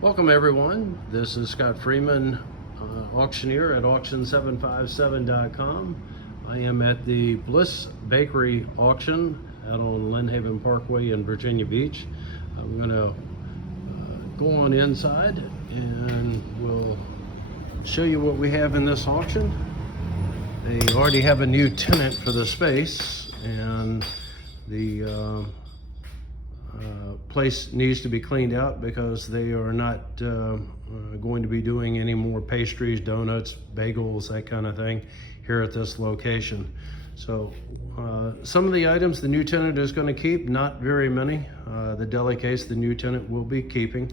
Welcome everyone. This is Scott Freeman, auctioneer at auction757.com. I am at the Bliss Bakery auction out on Lynn Haven Parkway in Virginia Beach. I'm going to go on inside and we'll show you what we have in this auction. They already have a new tenant for the space, and the place needs to be cleaned out because they are not going to be doing any more pastries, donuts, bagels, that kind of thing here at this location. So some of the items the new tenant is going to keep, not very many. The deli case the new tenant will be keeping.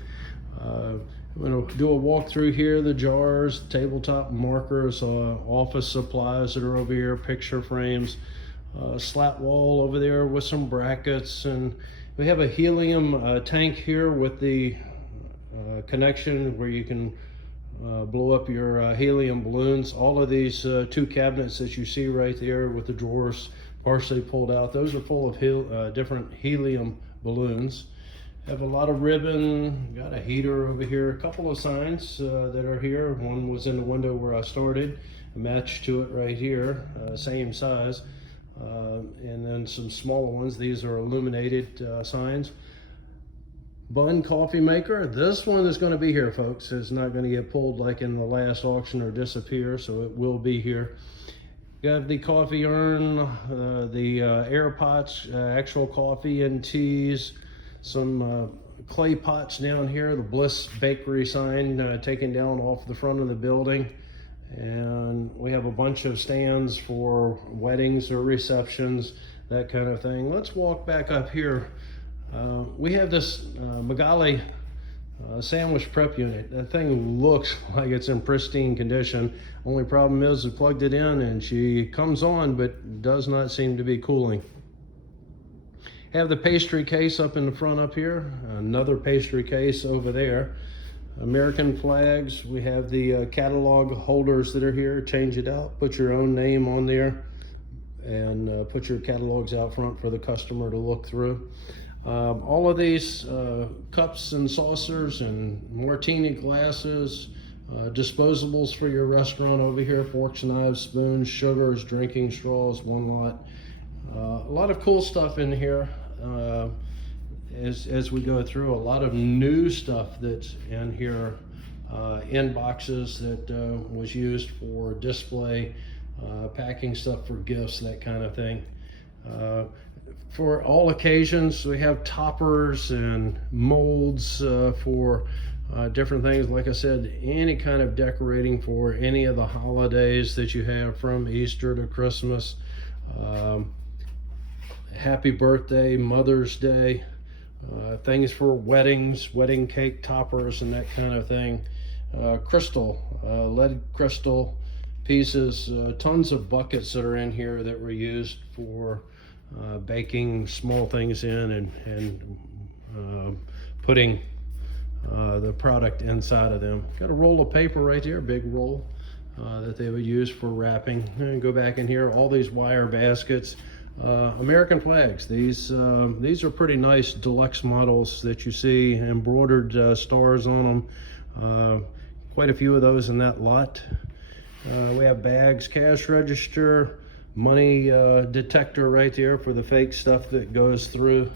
I'm going to do a walkthrough here. The jars, tabletop markers, office supplies that are over here, picture frames, slat wall over there with some brackets, and we have a helium tank here with the connection where you can blow up your helium balloons. All of these two cabinets that you see right there with the drawers partially pulled out, those are full of different helium balloons. Have a lot of ribbon, got a heater over here, a couple of signs that are here. One was in the window where I started, a match to it right here, same size. And then some smaller ones. These are illuminated signs. Bun coffee maker. This one is going to be here, folks. It's not going to get pulled like in the last auction or disappear, so it will be here. You have the coffee urn, the air pots, actual coffee and teas, some clay pots down here, the Bliss Bakery sign taken down off the front of the building. And we have a bunch of stands for weddings or receptions, that kind of thing. Let's walk back up here. We have this Magali sandwich prep unit. That thing looks like it's in pristine condition. Only problem is we plugged it in and she comes on but does not seem to be cooling. Have the pastry case up in the front up here, another pastry case over there. American flags. We have the catalog holders that are here. Change it out, put your own name on there, and put your catalogs out front for the customer to look through. All of these cups and saucers and martini glasses, disposables for your restaurant over here, forks, knives, spoons, sugars, drinking straws, one lot. A lot of cool stuff in here. As we go through, a lot of new stuff that's in here, in boxes that was used for display, packing stuff for gifts, that kind of thing. For all occasions, we have toppers and molds for different things. Like I said, any kind of decorating for any of the holidays that you have, from Easter to Christmas, happy birthday, Mother's Day, things for weddings, wedding cake toppers and that kind of thing. Crystal, lead crystal pieces, tons of buckets that are in here that were used for baking small things in and putting the product inside of them. Got a roll of paper right there, big roll that they would use for wrapping. And go back in here, all these wire baskets. American flags. These are pretty nice deluxe models that you see, embroidered stars on them. Quite a few of those in that lot. We have bags, cash register, money detector right there for the fake stuff that goes through.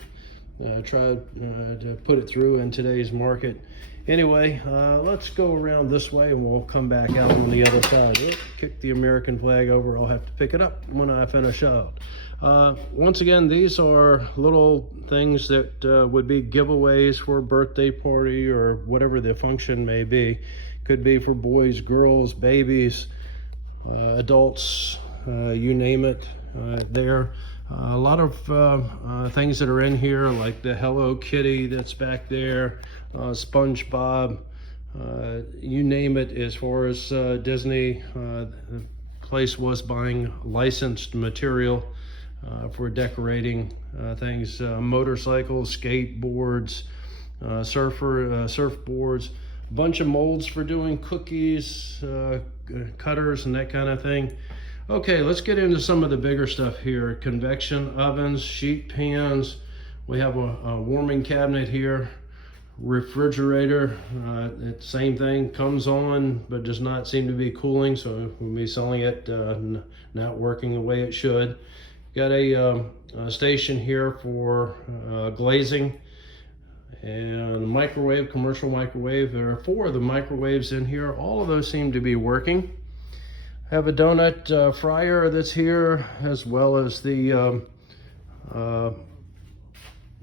Try to put it through in today's market. Anyway, let's go around this way and we'll come back out on the other side. Kick the American flag over. I'll have to pick it up when I finish out. Once again, these are little things that would be giveaways for a birthday party or whatever the function may be. Could be for boys, girls, babies, adults, you name it. There. A lot of things that are in here, like the Hello Kitty that's back there, SpongeBob, you name it. As far as Disney, the place was buying licensed material for decorating things, motorcycles, skateboards, surfboards, a bunch of molds for doing cookies, cutters and that kind of thing. Okay, let's get into some of the bigger stuff here. Convection ovens, sheet pans. We have a warming cabinet here refrigerator, same thing, comes on but does not seem to be cooling, so we'll be selling it not working the way it should. Got a station here for glazing, and a microwave, commercial microwave. There are 4 of the microwaves in here. All of those seem to be working. I have a donut fryer that's here, as well as the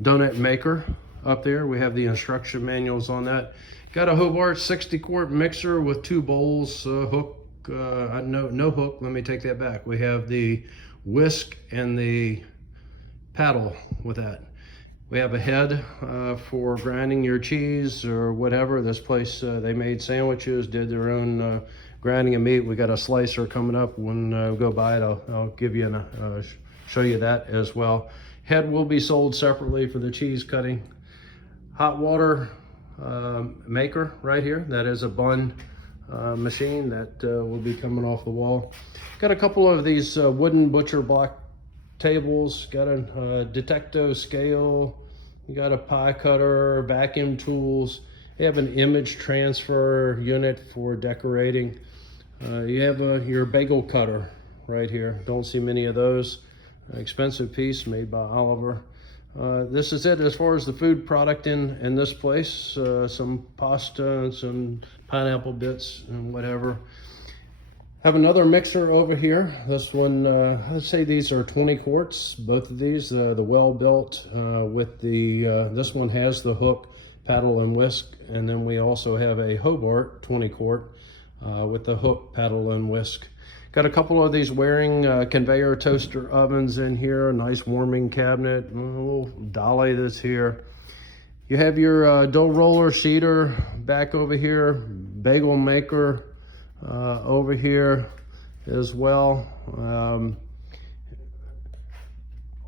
donut maker up there. We have the instruction manuals on that. Got a Hobart 60-quart mixer with 2 bowls, hook, no hook, let me take that back. We have the whisk and the paddle with that. We have a head for grinding your cheese or whatever. This place, they made sandwiches, did their own grinding of meat. We got a slicer coming up. When we go by it, I'll give you show you that as well. Head will be sold separately for the cheese cutting. Hot water maker right here. That is a bun machine that will be coming off the wall. Got a couple of these wooden butcher block tables. Got a Detecto scale. You got a pie cutter, vacuum tools. You have an image transfer unit for decorating. You have your bagel cutter right here. Don't see many of those. Expensive piece made by Oliver. This is it as far as the food product in this place. Some pasta and some pineapple bits and whatever. Have another mixer over here. This one, I'd say these are 20 quarts. Both of these, the well built with the, this one has the hook, paddle and whisk. And then we also have a Hobart 20 quart with the hook, paddle and whisk. Got a couple of these Waring conveyor toaster ovens in here, a nice warming cabinet, a little dolly that's here. You have your dough roller sheeter back over here, bagel maker over here as well.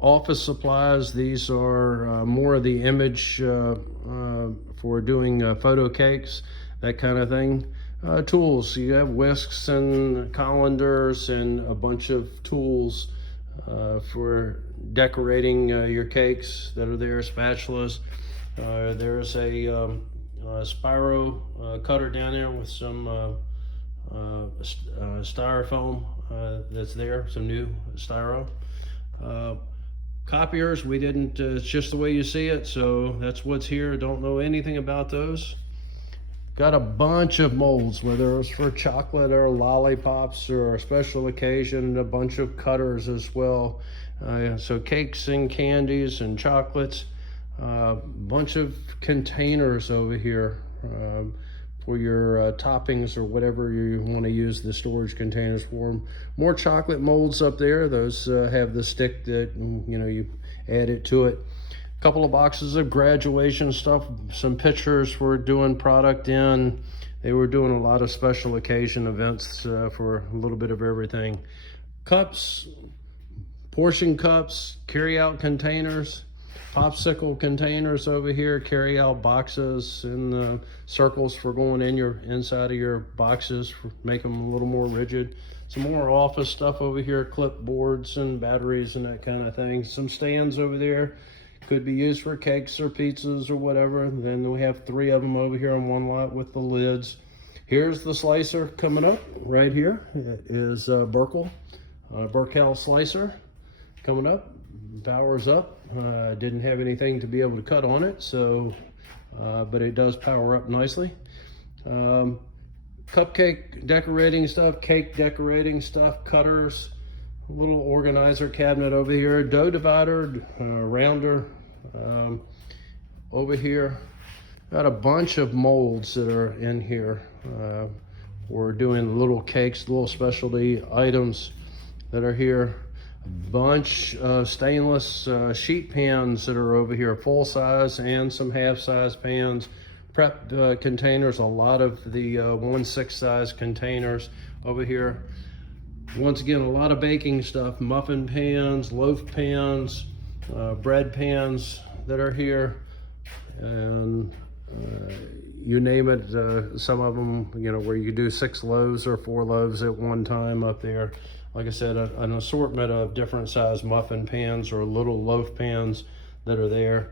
Office supplies, these are more of the image for doing photo cakes, that kind of thing. Tools, you have whisks and colanders and a bunch of tools for decorating your cakes that are there, spatulas. There's a Spyro cutter down there with some styrofoam that's there, some new styro. Copiers, we didn't, it's just the way you see it, so that's what's here. Don't know anything about those. Got a bunch of molds, whether it's for chocolate or lollipops or a special occasion, a bunch of cutters as well. So cakes and candies and chocolates. Bunch of containers over here for your toppings or whatever you want to use the storage containers for. More chocolate molds up there. Those have the stick that, you know, you add it to it. Couple of boxes of graduation stuff, some pictures for doing product in. They were doing a lot of special occasion events for a little bit of everything. Cups, portion cups, carry-out containers, popsicle containers over here, carry-out boxes in the circles for going in your inside of your boxes, for make them a little more rigid. Some more office stuff over here, clipboards and batteries and that kind of thing. Some stands over there. Could be used for cakes or pizzas or whatever. Then we have 3 of them over here on one lot with the lids. Here's the slicer coming up right here. It is Burkel slicer coming up. Powers up. Didn't have anything to be able to cut on it, so but it does power up nicely. Cupcake decorating stuff, cake decorating stuff, cutters. A little organizer cabinet over here, dough divider, rounder over here. Got a bunch of molds that are in here. We're doing little cakes, little specialty items that are here. A bunch of stainless sheet pans that are over here, full size and some half size pans. Prep containers, a lot of the 1/6 size containers over here. Once again, a lot of baking stuff, muffin pans, loaf pans, bread pans that are here, and you name it. Some of them, you know, where you do 6 loaves or 4 loaves at one time up there. Like I said, an assortment of different size muffin pans or little loaf pans that are there.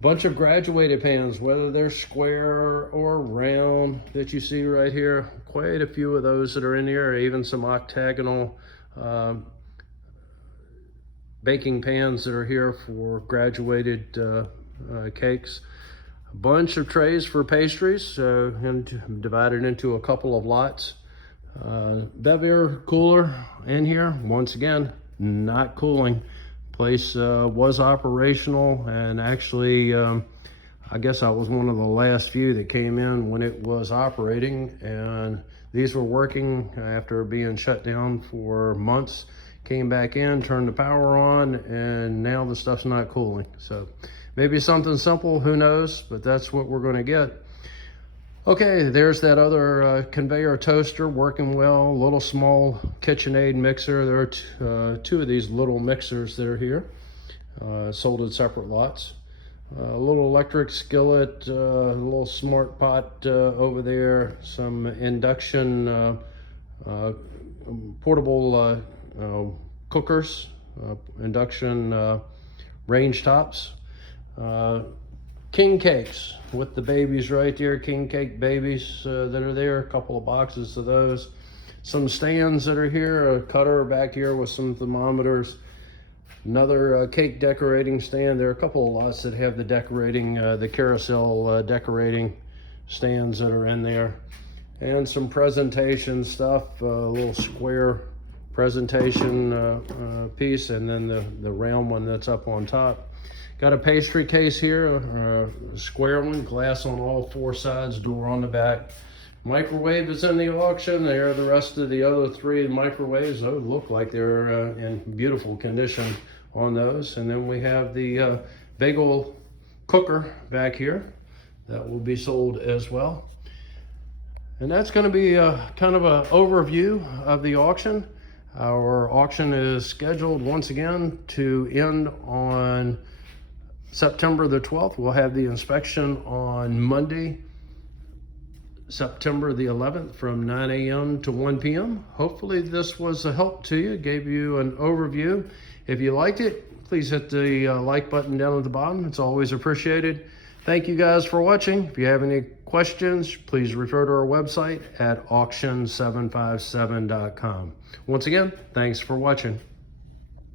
Bunch of graduated pans, whether they're square or round, that you see right here. Quite a few of those that are in here, even some octagonal baking pans that are here for graduated cakes. A bunch of trays for pastries, and divided into a couple of lots. Bevier cooler in here, once again, not cooling. Place was operational, and actually I guess I was one of the last few that came in when it was operating, and these were working after being shut down for months. Came back in, turned the power on, and now the stuff's not cooling. So maybe something simple, who knows, but that's what we're going to get. Okay, there's that other conveyor toaster working well, little small KitchenAid mixer. There are two of these little mixers that are here, sold in separate lots. A little electric skillet, a little smart pot over there, some induction portable cookers, induction range tops. King cakes with the babies right there, king cake babies that are there, a couple of boxes of those. Some stands that are here, a cutter back here with some thermometers. Another cake decorating stand. There are a couple of lots that have the decorating, the carousel decorating stands that are in there. And some presentation stuff, a little square presentation piece, and then the round one that's up on top. Got a pastry case here, a square one, glass on all four sides, door on the back. Microwave is in the auction. There are the rest of the other three microwaves. Those look like they're in beautiful condition on those. And then we have the bagel cooker back here that will be sold as well. And that's going to be kind of an overview of the auction. Our auction is scheduled once again to end on September the 12th. We'll have the inspection on Monday, September the 11th from 9 a.m. to 1 p.m. Hopefully this was a help to you, gave you an overview. If you liked it, please hit the like button down at the bottom. It's always appreciated. Thank you guys for watching. If you have any questions, please refer to our website at auction757.com. Once again, thanks for watching.